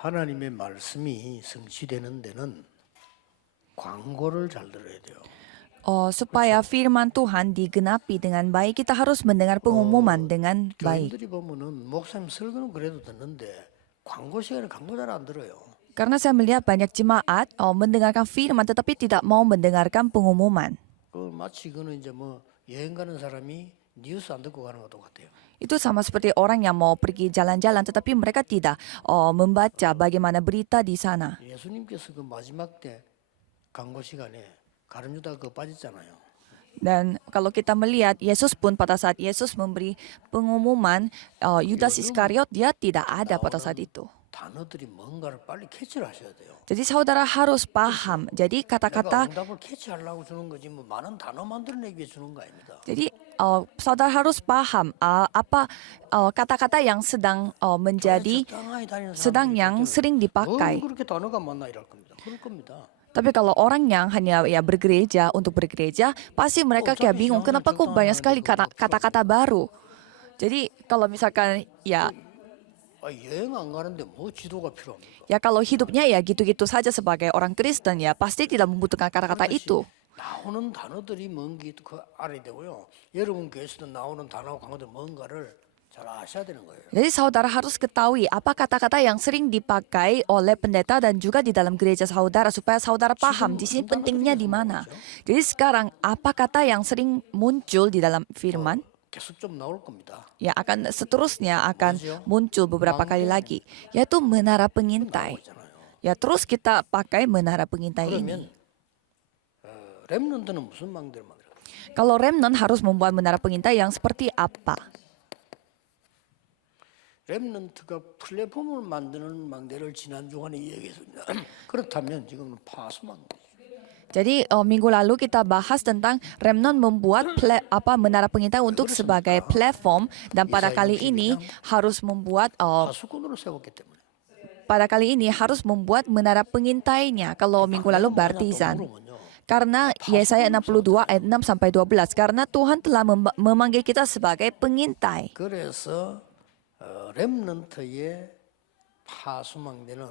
하나님의 말씀이 성취되는 데는 광고를 잘 들어야 돼요. Supaya firman Tuhan digenapi dengan baik, kita harus mendengar pengumuman dengan baik. 교인들이 보면은 목사님 설교는 그래도 듣는데 광고 시간에 광고 잘 안 들어요. Karena saya melihat banyak jemaat mendengarkan firman tetapi tidak mau mendengarkan pengumuman. 그 마치 그는 이제 뭐 여행 가는 사람이 뉴스 안 듣고 가는 것도 같아요. Itu sama seperti orang yang mau pergi jalan-jalan tetapi mereka tidak membaca bagaimana berita di sana. 예수님께서 그 마지막 때 광고 시간에 가룟 유다 그 빠졌잖아요. Dan kalau kita melihat Yesus pun pada saat Yesus memberi pengumuman Yudas Iskariot, dia tidak ada pada saat itu. 단어들이 뭔가를 빨리 캐치를 하셔야 돼요. Jadi saudara harus paham. Jadi 내가 kata-kata, 응답을 캐치하려고 주는 거지 뭐 많은 단어 만들어내기 위해 주는 거 아닙니다. jadi saudara harus paham apa kata-kata yang sedang menjadi 적당하게 다니는 sedang 사람들이 yang 있잖아요. sering 뭘 dipakai. 그렇게 단어가 많나 이럴 겁니다. 그럴 겁니다. Tapi kalau orang yang hanya ya bergereja untuk bergereja, pasti mereka kayak bingung kenapa kok banyak sekali kata-kata baru. Jadi kalau misalkan ya 여행 안 가는데 뭐 지도가 필요합니까? ya kalau hidupnya ya gitu-gitu saja sebagai orang Kristen ya pasti tidak membutuhkan kata-kata itu. 나오는 단어들이 뭔지 그 알아야 되고요. 여러분 교회에서도 나오는 단어와 광어들 뭔가를 잘 아셔야 되는 거예요. Jadi saudara harus ketahui apa kata-kata yang sering dipakai oleh pendeta dan juga di dalam gereja saudara supaya saudara paham di sini pentingnya di mana. Jadi sekarang apa kata yang sering muncul di dalam firman? 계속 좀 나올 겁니다. Ya akan seterusnya akan muncul beberapa kali lagi, yaitu menara pengintai. Ya terus kita pakai menara pengintai ini. 그러면 렘넌트는 무슨 망대를 만들어요? Kalau remnant harus membuat menara pengintai yang seperti apa? 렘넌트가 플랫폼을 만드는 망대를 지난 주간에 이야기했습니다. 그렇다면 지금은 파수 망대. Jadi minggu lalu kita bahas tentang remnant membuat menara pengintai untuk sebagai platform dan pada kali ini harus membuat 파수꾼으로 세웠기 때문에. pada kali ini harus membuat menara pengintainya. Kalau minggu lalu Bartizan. Karena Yesaya 62 ayat 6 sampai 12 karena Tuhan telah memanggil kita sebagai pengintai. 그래서 렘넌트의 파수 망대는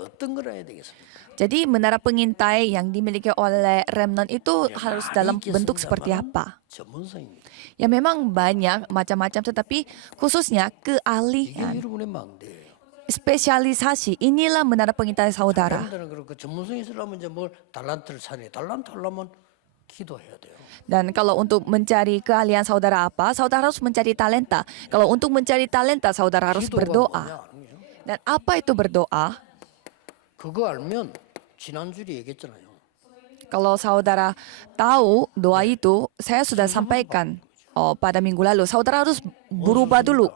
어떤 걸 해야 되겠습니까? Jadi menara pengintai yang dimiliki oleh remnant itu harus dalam bentuk seperti apa? 전문성입니다. Ya memang banyak macam-macam tetapi khususnya 이게 keahlian, 여러분의 망대예요. spesialisasi inilah menara pengintai saudara. 렘넌트는 그렇고 전문성이 있으려면 이제 뭘 달란트를 사네. 달란트 하려면 기도해야 돼요. Dan kalau untuk mencari keahlian saudara apa? Saudara harus mencari talenta. Kalau untuk mencari talenta saudara harus 기도가 berdoa. 뭐냐, 아니요? Dan apa itu berdoa? 그거 알면 지난주에 얘기했잖아요. Kalau saudara tahu doa itu, saya sudah sampaikan pada minggu lalu. Saudara harus berubah dulu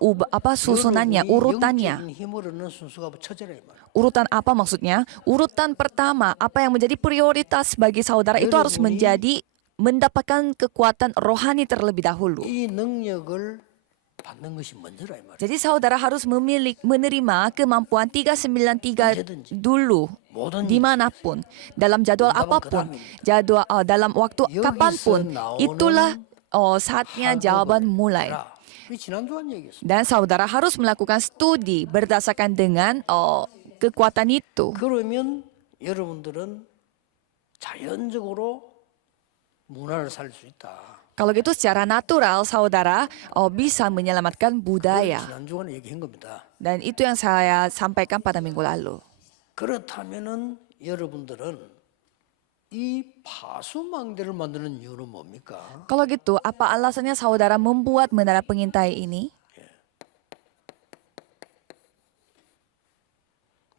susunannya, urutannya. 영적인 힘을 얻는 순서가 첫째라 이 말이에요. Urutan apa maksudnya? Urutan pertama, apa yang menjadi prioritas bagi saudara itu harus menjadi mendapatkan kekuatan rohani terlebih dahulu. 이 능력을 받는 것이 먼저라 이 말이에요. Jadi saudara harus menerima kemampuan 393 dulu dimanapun, dalam jadwal apapun, dalam waktu kapanpun, itulah saatnya jawaban mulai. 이 지난주 한 얘기였어요. Dan saudara harus melakukan studi berdasarkan dengan kekuatan itu. 그러면 여러분들은 자연적으로 문화를 살릴 수 있다. Kalau gitu secara natural saudara bisa menyelamatkan budaya. 지난주간에 얘기한 겁니다. Dan itu yang saya sampaikan pada minggu lalu. 그렇다면은 여러분들은 이 파수망대를 만드는 이유는 뭡니까? Kalau gitu, apa alasannya saudara membuat menara pengintai ini?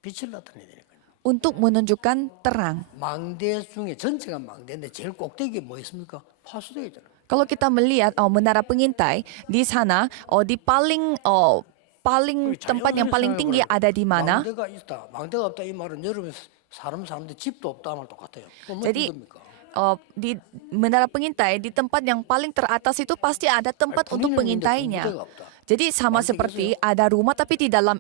빛을 나타내야 되니까요. Untuk menunjukkan terang. 망대 중에 전체가 망대인데 제일 꼭대기에 뭐 있습니까? 파수대잖아요. Kalau kita melihat menara pengintai di sana, di paling tempat yang paling tinggi ada di mana? 망대가 있다, 망대가 없다 이 말은 여러분 사람 사는데 집도 없다 말 똑같아요. 그건 Jadi 무슨 겁니까? di menara pengintai di tempat yang paling teratas itu pasti ada tempat untuk pengintainya. Jadi sama seperti ada rumah tapi di dalam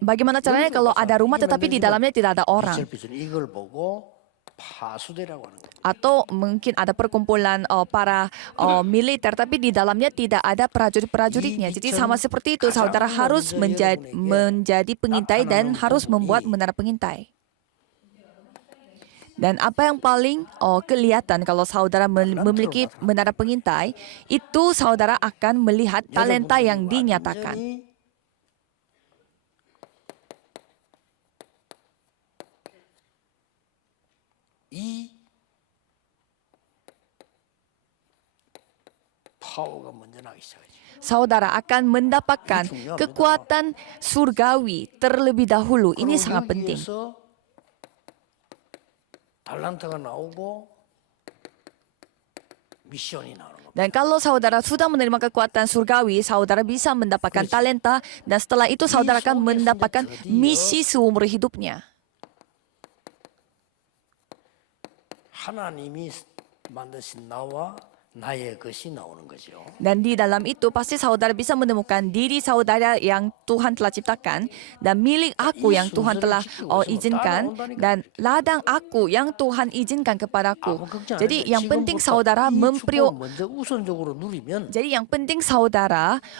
bagaimana caranya kalau ada rumah tetapi di dalamnya tidak ada orang? 이걸 보고 파수대라고 하는 거예요. Atau mungkin ada perkumpulan para militer tapi di dalamnya tidak ada prajurit-prajuritnya. Jadi sama seperti itu saudara harus menjadi pengintai dan harus membuat menara pengintai. Dan apa yang paling kelihatan kalau saudara memiliki menara pengintai, itu saudara akan melihat talenta yang dinyatakan. 이 파워가 먼저 나기 시작하죠. Saudara akan mendapatkan kekuatan surgawi terlebih dahulu. Ini sangat penting. 여기에서 달란트가 나오고 미션이 나오는 겁니다. Dan kalau saudara sudah menerima kekuatan surgawi, saudara bisa mendapatkan talenta dan setelah itu saudara akan mendapatkan misi seumur hidupnya. 하나님이 만드신 나와 나의 것이 나오는 거죠. Dan di dalam itu pasti saudara bisa menemukan diri saudara yang Tuhan telah ciptakan dan milik aku yang Tuhan telah izinkan dan ladang aku yang Tuhan izinkan kepadaku. Jadi yang penting saudara 먼저 우선적으로 누리면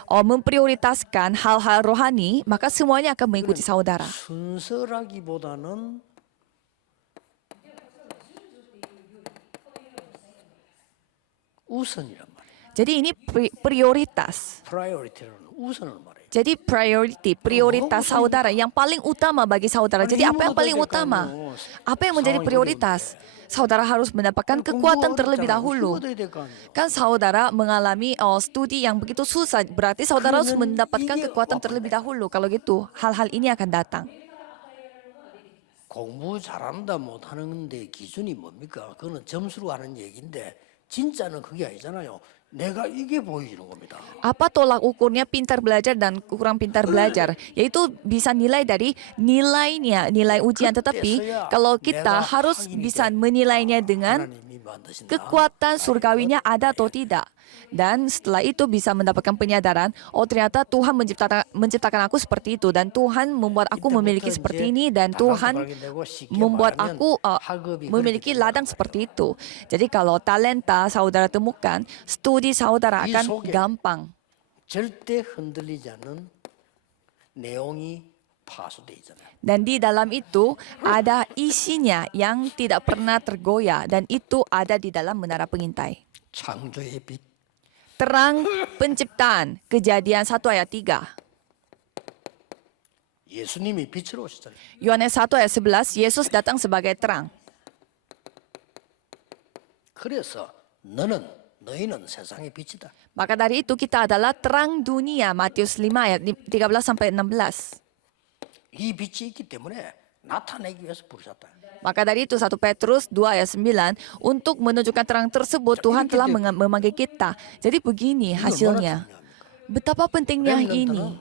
memprioritaskan hal-hal rohani, maka semuanya akan mengikuti saudara. 순서라기보다는 우선이란 말이에요. Jadi ini prioritas. 프라이어리티라는 우선을 말해요. Jadi prioritas saudara yang paling utama bagi saudara. Jadi apa yang paling utama? Apa yang menjadi prioritas? Saudara harus mendapatkan kekuatan terlebih dahulu. Kan saudara mengalami studi yang begitu susah, berarti saudara harus mendapatkan kekuatan terlebih dahulu. Kalau gitu, hal-hal ini akan datang. 공부 잘한다 못하는데 기준이 뭡니까? 그거는 점수로 하는 얘기인데 진짜는 그게 아니잖아요. 내가 이게 보여주는 겁니다. Apa tolak ukurnya pintar belajar dan kurang pintar belajar? Yaitu bisa nilai dari nilainya, nilai ujian. Tetapi kalau kita harus bisa menilainya dengan 하나님이 만드신 나. kekuatan surgawinya ada atau tidak. Dan setelah itu bisa mendapatkan penyadaran, oh ternyata Tuhan menciptakan aku seperti itu. Dan Tuhan membuat aku memiliki seperti ini. Dan Tuhan membuat aku memiliki ladang seperti itu. Jadi kalau talenta saudara temukan, studi saudara akan gampang. 절대 흔들리지 않는 내용이 파수돼 있잖아요. Dan di dalam itu ada isinya yang tidak pernah tergoyah. Dan itu ada di dalam menara pengintai. 창조의 빛. Terang penciptaan, Kejadian 1 ayat 3. 예수님이 빛으로 오셨잖아요. Yohanes 1 ayat 11, Yesus datang sebagai terang. 그래서 너희는 세상의 빛이다. Maka dari itu kita adalah terang dunia. Matius 5 ayat 13 sampai 16. 이 빛이 있기 때문에 나타내기 위해서 부르셨다. Maka dari itu 1 Petrus 2 ayat 9, untuk menunjukkan terang tersebut Tuhan telah memanggil kita. Jadi begini hasilnya. Betapa pentingnya ini.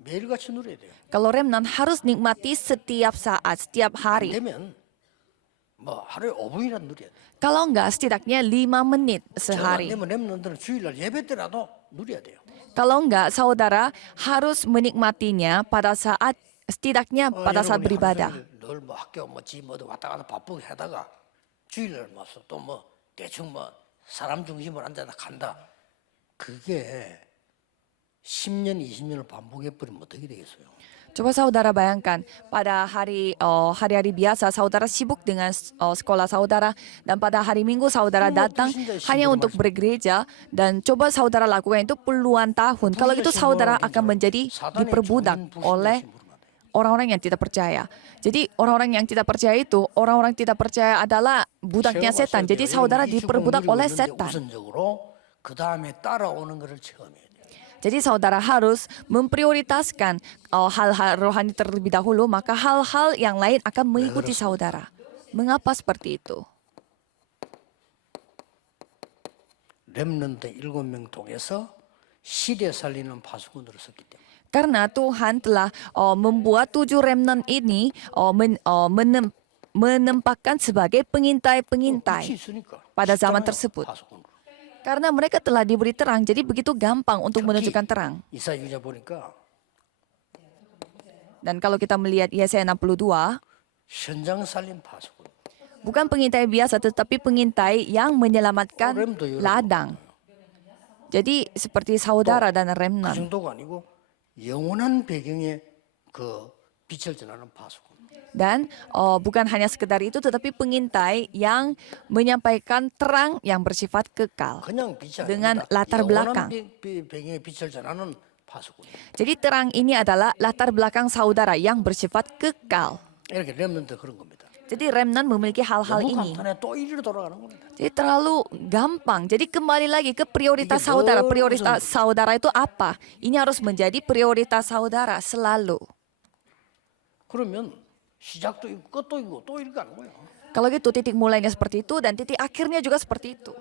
매일같이 누려야 돼요. Kalau remnant harus nikmati setiap saat, setiap hari. 되면 뭐 하루에 5분이라도 누려야 돼요. Kalau enggak setidaknya 5 menit 안 sehari. 되면 랩런들은 주일날 예배 때라도 누려야 돼요. Kalau enggak saudara harus menikmatinya pada saat setidaknya pada saat beribadah. 늘뭐 학교 뭐도 왔다 갔다 바쁘게 하다가 주일날 와서 또 뭐 대충 뭐 사람 중심으로 앉아서 간다. 그게 10년, 20년을 반복해 버리면 어떻게 되겠어요? Coba saudara bayangkan, pada hari-hari biasa saudara sibuk dengan sekolah saudara dan pada hari Minggu saudara datang hanya untuk bergereja dan coba saudara lakukan itu puluhan tahun. Kalau itu saudara akan menjadi diperbudak oleh orang-orang yang tidak percaya. Jadi orang-orang yang tidak percaya itu, orang-orang tidak percaya adalah budaknya setan. Jadi saudara diperbudak oleh setan. 우선적으로 그 다음에 따라오는 것을 체험해야 돼요. Jadi saudara harus memprioritaskan hal-hal rohani terlebih dahulu, maka hal-hal yang lain akan mengikuti saudara. Mengapa seperti itu? 렘넌트 7명 통해서 시대 살리는 파수꾼으로 썼기 때문에. Karena Tuhan telah membuat 7 remnant ini menempatkan sebagai pengintai-pengintai 빛이 있으니까. pada zaman 쉽잖아요, tersebut. 파수꾼으로. Karena mereka telah diberi terang, jadi begitu gampang untuk menunjukkan terang. 이사야 기자 보니까 Dan kalau kita melihat Yesaya 62, 현장 살린 파수꾼. bukan pengintai biasa tetapi pengintai yang menyelamatkan rem도 여러 ladang. Jadi seperti saudara dan 그 remnant. 정도가 아니고 영원한 배경에 그 빛을 전하는 파수꾼. Dan bukan hanya sekedar itu tetapi pengintai yang menyampaikan terang yang bersifat kekal. 그냥 빛이 dengan 아닙니다. latar belakang. 배경에 빛을 전하는 파수꾼. Jadi terang ini adalah latar belakang saudara yang bersifat kekal. 이렇게 렘넌트 그런 겁니다. Jadi remnant memiliki hal-hal 너무 ini. 간단해 또 이리로 돌아가는 겁니다. Jadi terlalu gampang. Jadi kembali lagi ke prioritas 이게 saudara. 뭘 Prioritas saudara itu apa? Ini harus menjadi prioritas saudara selalu. 그러면 시작도 있고 끝도 있고 또 이렇게 가는 거예요. Kalau gitu titik mulainya seperti itu dan titik akhirnya juga seperti itu.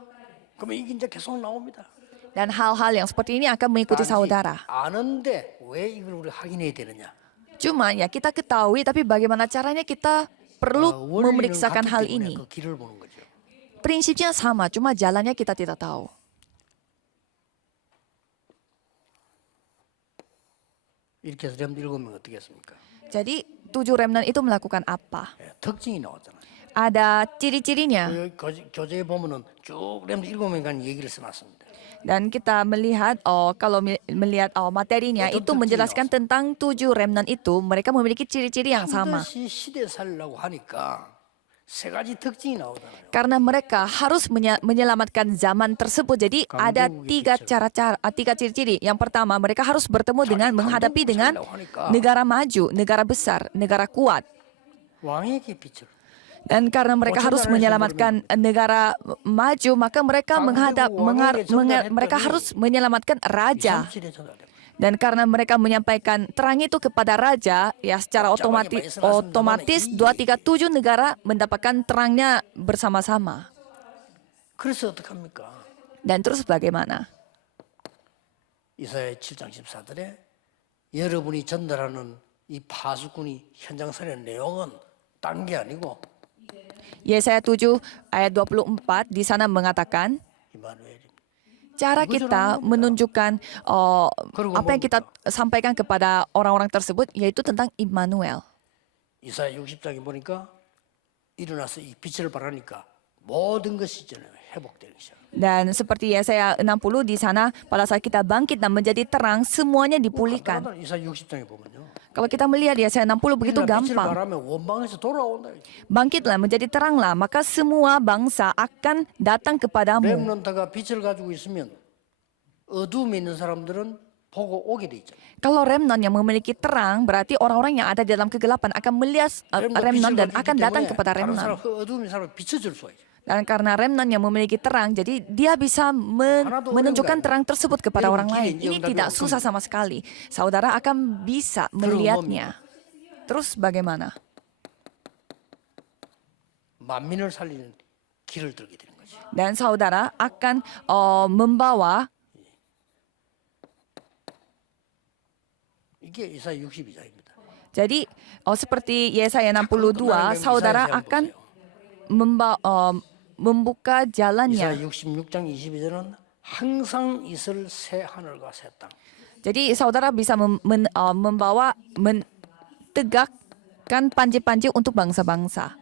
그러면 이게 이제 계속 나옵니다. Dan hal-hal yang seperti ini akan mengikuti 단지 saudara. 아는데 왜 이걸 우리 확인해야 되느냐? Cuma ya kita ketahui tapi bagaimana caranya kita perlu 원리는 memeriksakan 같기 hal 때문에 ini. 그 길을 보는 거죠. Prinsipnya sama, cuma jalannya kita tidak tahu. 이렇게 해서 렘 읽으면 어떻게 했습니까? Jadi 7 remnant itu melakukan apa? 예, 특징이 나왔잖아요. Ada ciri-cirinya. 교재에 보면은 쭉 렘 읽으면 간 얘기를 써놨습니다. Dan kita melihat, kalau melihat materinya Itu itu 특징이 menjelaskan tentang 7 remnant itu, mereka memiliki ciri-ciri yang sama. 반드시 시대 살려고 하니까 세 가지 특징이 나오잖아요. Karena mereka harus menyelamatkan zaman tersebut. Jadi ada tiga ciri-ciri. Yang pertama, mereka harus bertemu dengan menghadapi dengan negara maju, negara besar, negara kuat. 왕에게 빛을. Dan karena mereka harus menyelamatkan negara maju, maka mereka mereka harus menyelamatkan raja. 이삼칠에 전달됩니다. Dan karena mereka menyampaikan terang itu kepada raja, ya secara otomatis 237 negara mendapatkan terangnya bersama-sama. 그래서 어떡합니까? Dan terus bagaimana? 이사야 7장 14절에 여러분이 전달하는 이 파수꾼이 현장선의 내용은 딴 게 아니고 Yesaya 7 ayat 24 di sana mengatakan, 이마누엘입니다. cara kita menunjukkan apa yang kita sampaikan kepada orang-orang tersebut yaitu tentang Immanuel. 이사야 60장에 보니까 일어나서 이 빛을 발하니까 모든 것이 이제 회복되는 것이야. Dan seperti Yesaya 60 di sana pada saat kita bangkit dan menjadi terang semuanya dipulihkan. 간단하다. 이사야 60장에 보면요. Kalau kita melihat Yesaya 60 begitu 일어나 빛을 gampang. 발하면 원방에서 돌아온다. Bangkitlah menjadi teranglah maka semua bangsa akan datang kepadamu. 렘넌트가 빛을 가지고 있으면 어두움에 있는 사람들은 보고 오게 돼 있잖아요. Kalau remnant yang memiliki terang berarti orang-orang yang ada di dalam kegelapan akan melihat remnant dan akan datang kepada 다른 remnant. 사람 어두움인 사람 빛을 줄 수가 있죠. Dan karena remnant yang memiliki terang, jadi dia bisa menunjukkan terang tersebut kepada orang lain. Ini tidak susah sama sekali. Saudara akan bisa melihatnya. Terus bagaimana? 만민을 살리는 길을 들게 되는 거죠. Dan saudara akan membawa, 이게 이사야 62장입니다. jadi seperti Yesaya 62, saudara akan membuka jalannya. 이사야 66장 22절은 항상 있을 새 하늘과 새 땅. Jadi saudara bisa membawa, mentegakkan panji-panji untuk bangsa-bangsa.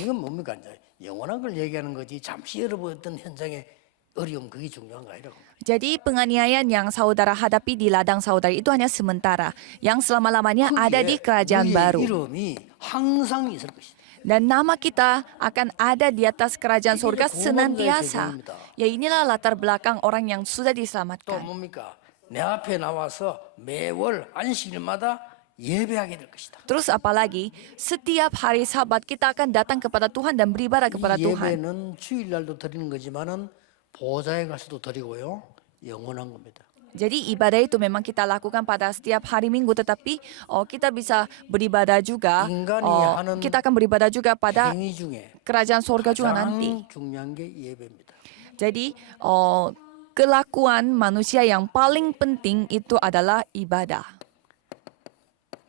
이건 뭡니까? 이제 영원한 걸 얘기하는 거지 잠시 여러분었던 현장의 어려움 그게 중요한 거 아니라고. Jadi penganiayaan yang saudara hadapi di ladang saudara itu hanya sementara. Yang selama-lamanya ada di kerajaan 우리의 baru. 이름이 항상 있을 것이다. Dan nama kita akan ada di atas kerajaan surga senantiasa. Ya inilah latar belakang orang yang sudah 또 diselamatkan. 뭡니까? 내 앞에 나와서 매월 안식일마다 예배하게 될 것이다. Terus apalagi, setiap hari Sabat kita akan datang kepada Tuhan dan beribadah kepada 이 Tuhan. 예배는 주일날도 드리는 거지만은 보좌에 가서도 드리고요. 영원한 겁니다. Jadi ibadah itu memang kita lakukan pada setiap hari Minggu, tetapi kita bisa beribadah juga. Kita akan beribadah juga pada 행위 중에 kerajaan surga juga nanti. 가장 중요한 게 예배입니다. Jadi kelakuan manusia yang paling penting itu adalah ibadah.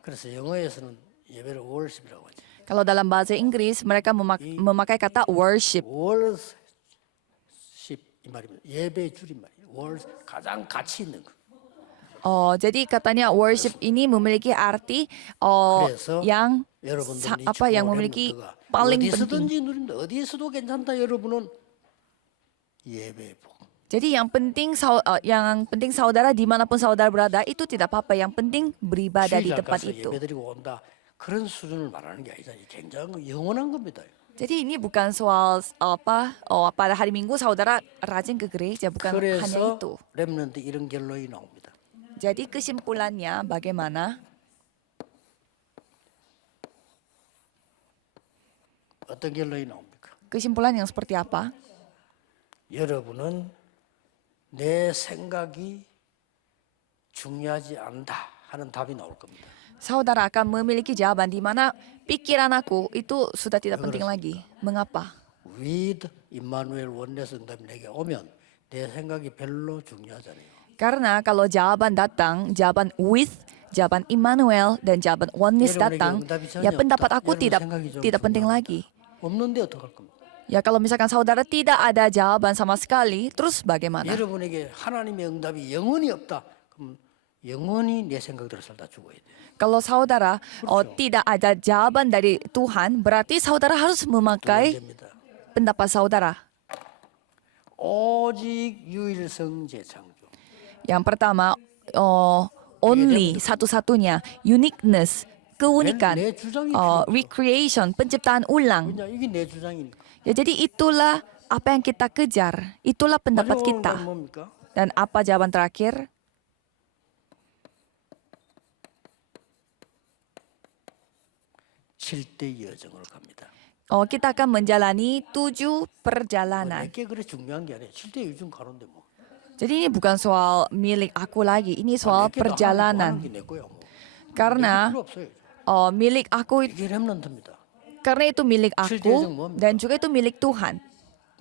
그래서 영어에서는 예배를 worship이라고 하죠. Kalau dalam bahasa Inggris mereka memakai kata worship. worship 이 말입니다. 예배의 줄임말이에요. 가장 가치 있는 거. Jadi katanya worship ini memiliki arti 그래서 yang 여러분들 yang memiliki paling penting. 어디서든지 누립니다. 어디에서도 괜찮다. 여러분은 예배 복. Jadi yang penting saudara dimanapun saudara berada itu tidak apa-apa. Yang penting beribadah di 주일날 tempat 가서 itu. 예배드리고 온다. 그런 수준을 말하는 게 아니라 굉장한 거 영원한 겁니다. Jadi ini bukan soal pada hari Minggu saudara rajin ke gereja, bukan hanya 그래서 itu. 렘넌트 이런 결론이 나옵니다. Jadi kesimpulannya bagaimana? 어떤 결론이 나옵니까? Kesimpulan yang seperti apa? 여러분은 내 생각이 중요하지 않다 하는 답이 나올 겁니다. Saudara akan memiliki jawaban di mana pikiran aku itu sudah tidak penting lagi. Mengapa? With 임마누엘 원내스 응답이 내게 오면 내 생각이 별로 중요하잖아요. Karena kalau jawaban datang, jawaban with, jawaban Immanuel dan jawaban oneness datang, ya pendapat aku tidak penting lagi. 없는데 어떡할 겁니까? Ya kalau misalkan saudara tidak ada jawaban sama sekali, terus bagaimana? 여러분에게 하나님의 응답이 영원히 없다. 그럼 영원히 내 생각대로 살다 죽어야 돼. Kalau saudara tidak ada jawaban dari Tuhan, berarti saudara harus memakai 문제입니다. pendapat saudara. 오직 유일성 재창조. Yang pertama, only satu-satunya, uniqueness, keunikan, 내 주장이 recreation, penciptaan ulang. 그냥 이게 내 주장이니까. Ya jadi itulah apa yang kita kejar, itulah pendapat 마지막으로 kita. 뭡니까? Dan apa jawaban terakhir? 칠대 여정을 갑니다. Kita akan menjalani 7 perjalanan. 내게 그래 중요한 게 아니에요. 칠대 여정 가는데 뭐. Jadi ini bukan soal milik aku lagi, ini soal 내게 다 perjalanan. 하는 게 내 거야 뭐. Karena 필요 없어요. milik aku, 이게 렘넌트입니다. karena itu milik aku dan juga itu milik Tuhan.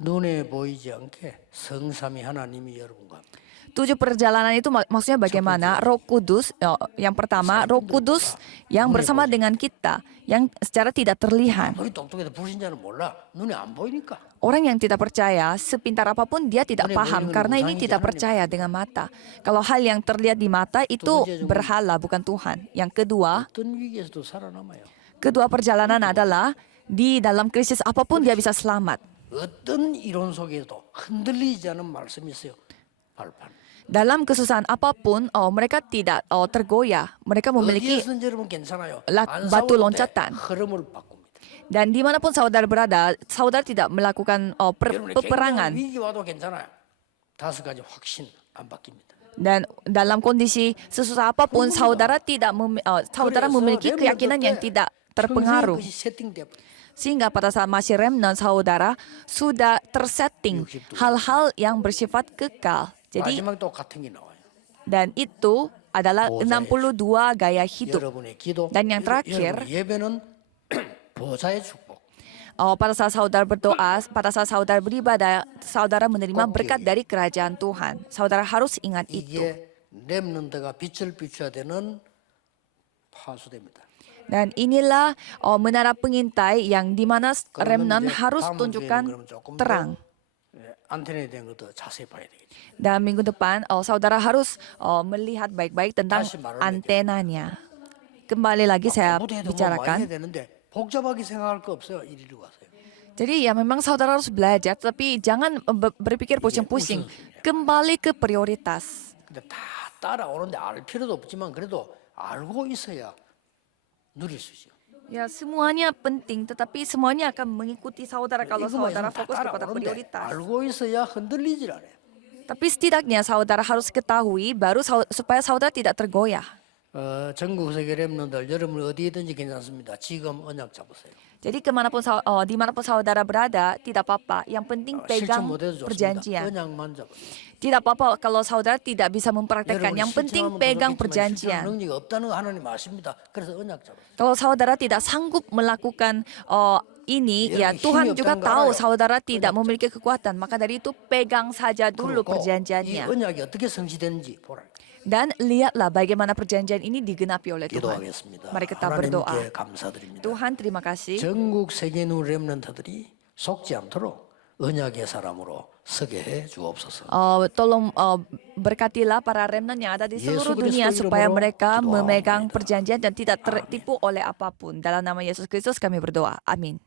눈에 보이지 않게 성삼위 하나님이 여러분과 함께. 7 perjalanan itu maksudnya bagaimana? Roh Kudus, yang pertama, Roh Kudus yang bersama dengan kita, yang secara tidak terlihat. 아무리 똑똑해도 불신자는 몰라. 눈에 안 보이니까. Orang yang tidak percaya, sepintar apapun dia tidak paham karena ini tidak percaya dengan mata. Kalau hal yang terlihat di mata itu berhala, bukan Tuhan. Yang kedua, 어떤 위기에서도 살아남아요. kedua perjalanan adalah di dalam krisis apapun dia bisa selamat. 어떤 이론 속에도 흔들리지 않은 말씀이 있어요. 발판. Dalam kesusahan apapun, mereka tidak tergoyah. Mereka memiliki 어디에서든 여러분 괜찮아요. 안 batu 싸울 때 loncatan. 흐름을 바꿉니다. Dan dimanapun saudara berada, saudara tidak melakukan 여러분의 peperangan. 위기 와도 괜찮아요. 5가지 확신 안 바뀝니다. Dan dalam kondisi sesusah apapun, saudara memiliki keyakinan yang tidak terpengaruh. 그것이 세팅돼. Sehingga pada saat masih remnant, saudara sudah tersetting hal-hal yang bersifat kekal. Jadi, 마지막 또 같은 게 나와요. dan itu adalah 62 gaya hidup. 여러분의 기도, Dan yang terakhir, 여러분의 예배는 보좌의 축복. pada saat saudara berdoa, pada saat saudara beribadah, saudara menerima berkat dari kerajaan Tuhan. Saudara harus ingat itu. 이게 렘넌트가 빛을 비춰야 되는 파수대입니다. Dan inilah menara pengintai yang dimana remnant harus tunjukkan terang. 안테나에 대한 것도 자세히 봐야 되겠죠. Dan minggu depan, saudara harus melihat baik-baik tentang antenanya. Kembali lagi saya 아무데도 뭐 많이 bicarakan. 해야 되는데 복잡하게 생각할 거 없어요. 이리로 가세요. Jadi ya memang saudara harus belajar, tapi jangan berpikir pusing-pusing. Kembali ke prioritas. 근데 다 따라오는데 알 필요도 없지만 그래도 알고 있어야 누릴 수 있어요. Ya semuanya penting, tetapi semuanya akan mengikuti saudara kalau 이거만 saudara 있으면 다 fokus kepada 따라오는데 prioritas. 알고 있어야 흔들리질 않아요. Tapi setidaknya saudara harus ketahui baru supaya saudara tidak tergoyah. 전국 세계 렘넌들 여러분 어디든지 괜찮습니다. 지금 언약 잡으세요. Jadi dimanapun saudara berada tidak apa-apa. Yang penting 실천 pegang 못해도 좋습니다. perjanjian. 언약만 잡으세요. Tidak apa-apa kalau saudara tidak bisa mempraktekkan. 여러분이 Yang penting 실천하면 pegang 부족했지만 실천할 perjanjian. 능력이 없다는 거 하나님 아십니다. 그래서 언약 잡으세요. Kalau saudara tidak sanggup melakukan ini, ya 힘이 Tuhan juga 없다는 거 tahu 알아요. saudara tidak memiliki kekuatan. Maka dari itu pegang saja dulu 그리고 이 perjanjiannya. 언약이 어떻게 성취되는지 보라. Dan lihatlah bagaimana perjanjian ini digenapi oleh Tuhan. 기도하겠습니다. Mari kita berdoa. 하나님께 감사드립니다. Tuhan terima kasih. 전국 세계 는 렘넌트들이 속지 않도록 언약의 사람으로 서게 해 주옵소서. Tolong berkatilah para remnant yang ada di seluruh Yesus dunia Kristus supaya iramuro mereka berdoa. memegang perjanjian dan tidak tertipu oleh apapun. Dalam nama Yesus Kristus kami berdoa. Amin.